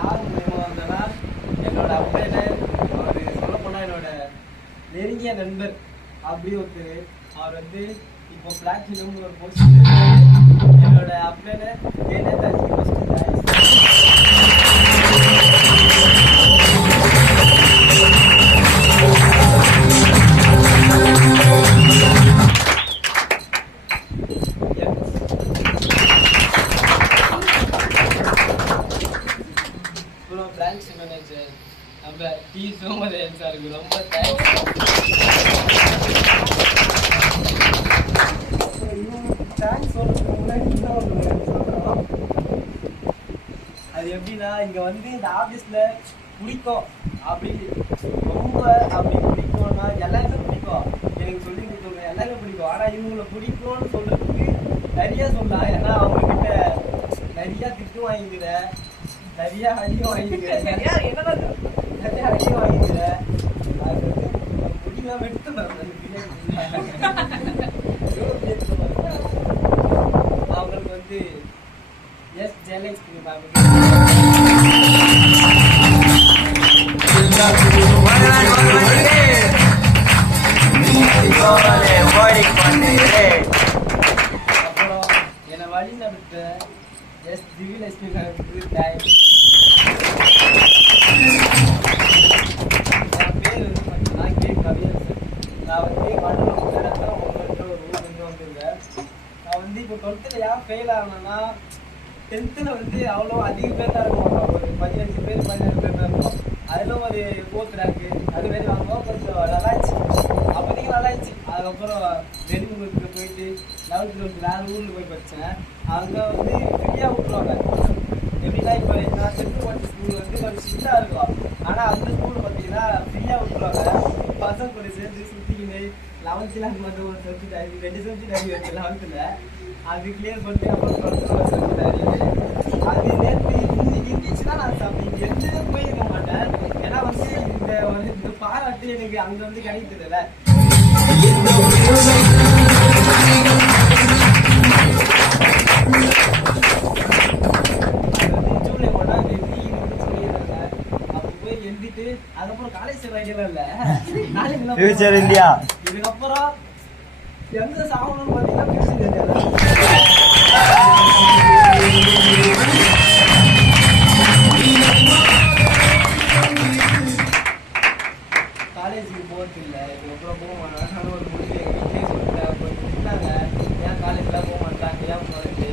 யார் மூலியமா வந்தேன்னா என்னோட அப்டேட்டு அவர் சொல்ல போனால் என்னோட நெருங்கிய நண்பர் அப்படி ஒருத்தர். அவர் வந்து இப்போ பிளாட்டினம்னு ஒரு போஸ்ட் என்னோட update Netaji post. Branch manager நம்ம டி சோமதேவன் சாருக்கு ரொம்ப தேங்க்ஸ். தேங்க்ஸ் சொல்றதுக்கு முன்னாடி இன்னொன்று சொல்கிறோம். அது எப்படின்னா இங்கே வந்து இந்த ஆஃபீஸில் பிடிக்கும் அப்படி ரொம்ப அப்படி பிடிக்கும்னா எல்லாருமே பிடிக்கும். எனக்கு சொல்லி கொடுத்தவங்க எல்லாருமே பிடிக்கும். ஆனால் இவங்களை பிடிக்கும்னு சொல்கிறதுக்கு நிறைய சொல்லலாம். ஏன்னா அவங்கக்கிட்ட நிறையா திட்டு வாங்கிக்கிறேன், நிறைய அடியும் வாங்கிக்கிறேன், நிறைய அடியும் வாங்கிக்கிறேன். அது வந்து முடியலாம் எடுத்து அவங்களுக்கு வந்து எஸ் ஜெயலட்சுமி அப்புறம் என்னை வழி நடத்த எஸ் திவ்யலட்சுமி மேமுக்கு தேங்க்ஸ். என் பேர் வந்து பார்த்தீங்கன்னா கே கவியரசன். நான் வந்து மண்டலம் இடத்துல உங்கள்கிட்ட ஒரு ஊர் வந்து வந்திருக்கேன். நான் வந்து இப்போ 12th ஏன் ஃபெயில் ஆகணும்னா 10th வந்து அவ்வளோ அதிக பேர் தான் இருக்க மாட்டோம். ஒரு 15 பேர் 16 பேர் தான் இருக்கும். அதில் ஒரு 4th ரேங்க்கு அதுமாரி வாங்குவோம். கொஞ்சம் நல்லாச்சு, அப்போதைக்கு நல்லாச்சு. அதுக்கப்புறம் வெளியூருக்கு போயிட்டு 11th 12th வேறு ஊரில் போய் படித்தேன். அங்கே வந்து ஃப்ரீயாக விட்டுருவாங்க. எப்படின்னா இப்போ நான் 10th படித்த ஸ்கூல் வந்து கொஞ்சம் ஸ்ட்ரிக்டாக இருக்கும். ஆனால் அந்த ஸ்கூலில் பார்த்தீங்கன்னா ஃப்ரீயாக விட்டுருவாங்க. பசங்க கூட சேர்ந்து சுற்றிக்கின்னு 11th அது மட்டும் ஒரு சப்ஜெக்ட் ஆகி 2 சப்ஜெக்ட் ஆகி வச்சு 11th அது கிளியர் பண்ணி அப்புறம் 12th சப்ஜெக்ட் ஆகி அது நேற்று இன்னைக்கு இருந்துச்சுன்னா நான் அப்படி எதுவுமே போயிருக்க மாட்டேன். ஏன்னா வந்து இந்த பாராட்டு எனக்கு அங்கே வந்து கிடைக்குதுல்ல. ஜூலை 1ஆம் தேதி சொல்லிடுறாங்க. அப்போ போய் எழுதிட்டு அதுக்கப்புறம் காலேஜ் ஐடியாலாம் இல்லை. ஃபியூச்சர் இந்தியா இதுக்கப்புறம் எங்க சாகணும்னு பார்த்தீங்கன்னா ஃபியூச்சர் இந்தியா காலேஜுக்கு போகிறது இல்லை. இதுக்கப்புறம் போக மாட்டாங்க. ஒரு முடிவு எங்கள் வீட்லேயே சொல்லிட்டாங்க. கொஞ்சம் திட்டாங்க, ஏன் காலேஜ்லாம் போக மாட்டாங்க, ஏன் போகிறது.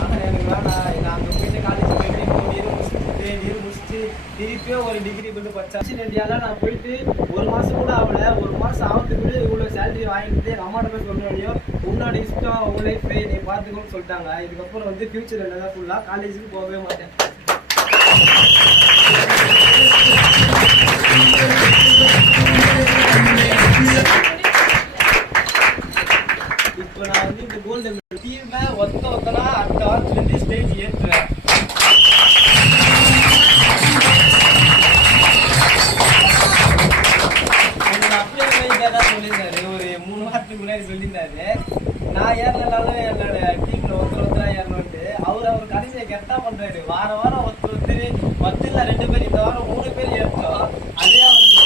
ஆனால் எனக்கு வேணாம், நான் அங்கே போயிட்டு காலேஜ் போயிட்டு 3 இயர் முடிச்சுட்டு திருப்பியும் ஒரு டிகிரி போட்டு படித்தேன். இந்தியாவில் நான் போயிட்டு 1 மாதம் கூட ஆகலை. 1 மாதம் ஆகிறதுக்குள்ளே இவ்வளோ சேலரி வாங்கிட்டு எங்கள் அம்மாட்ட போய் சொல்ல முடியும். உன்னோட இஷ்டம், உன் லைஃபே நீ பார்த்துக்கணும்னு சொல்லிட்டாங்க. இதுக்கப்புறம் வந்து ஃபியூச்சர் என்னதான் ஃபுல்லாக காலேஜுக்கு போகவே மாட்டேன். இப்போ நான் வந்து இந்த கோல்டு டீமை ஒத்தனா அடுத்த வாரத்துலேருந்து ஸ்டேஜ் ஏற்றுறேன். சொல்லியிருந்தாரு ஒரு 3 வாரத்துக்கு முன்னாடி சொல்லியிருந்தாரு. நான் ஏறனாலும் என்னோட டீம்ல ஒருத்தரா ஏறணும்ட்டு அவர் கடைசியை கெட்டா பண்றாரு. வாரம் ஒருத்தர் 10 இல்லை 2 பேர், இந்த வாரம் 3 பேர் ஏற்றோம். அதே அவருக்கு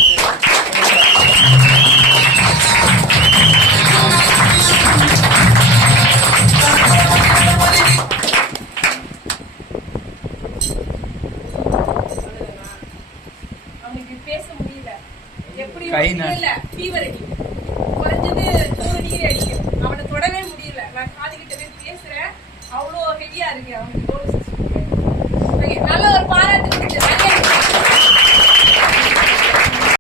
பேச முடியல. எப்படி இல்ல ஃபீவர் அடிக்கும், குறைஞ்சது 100 டிகிரி அடிக்கும். அவனை தொடவே முடியல. நான் காது கிட்ட போய் பேசுறேன், அவ்வளோ ஹெவியா இருக்கு அவனுக்கு.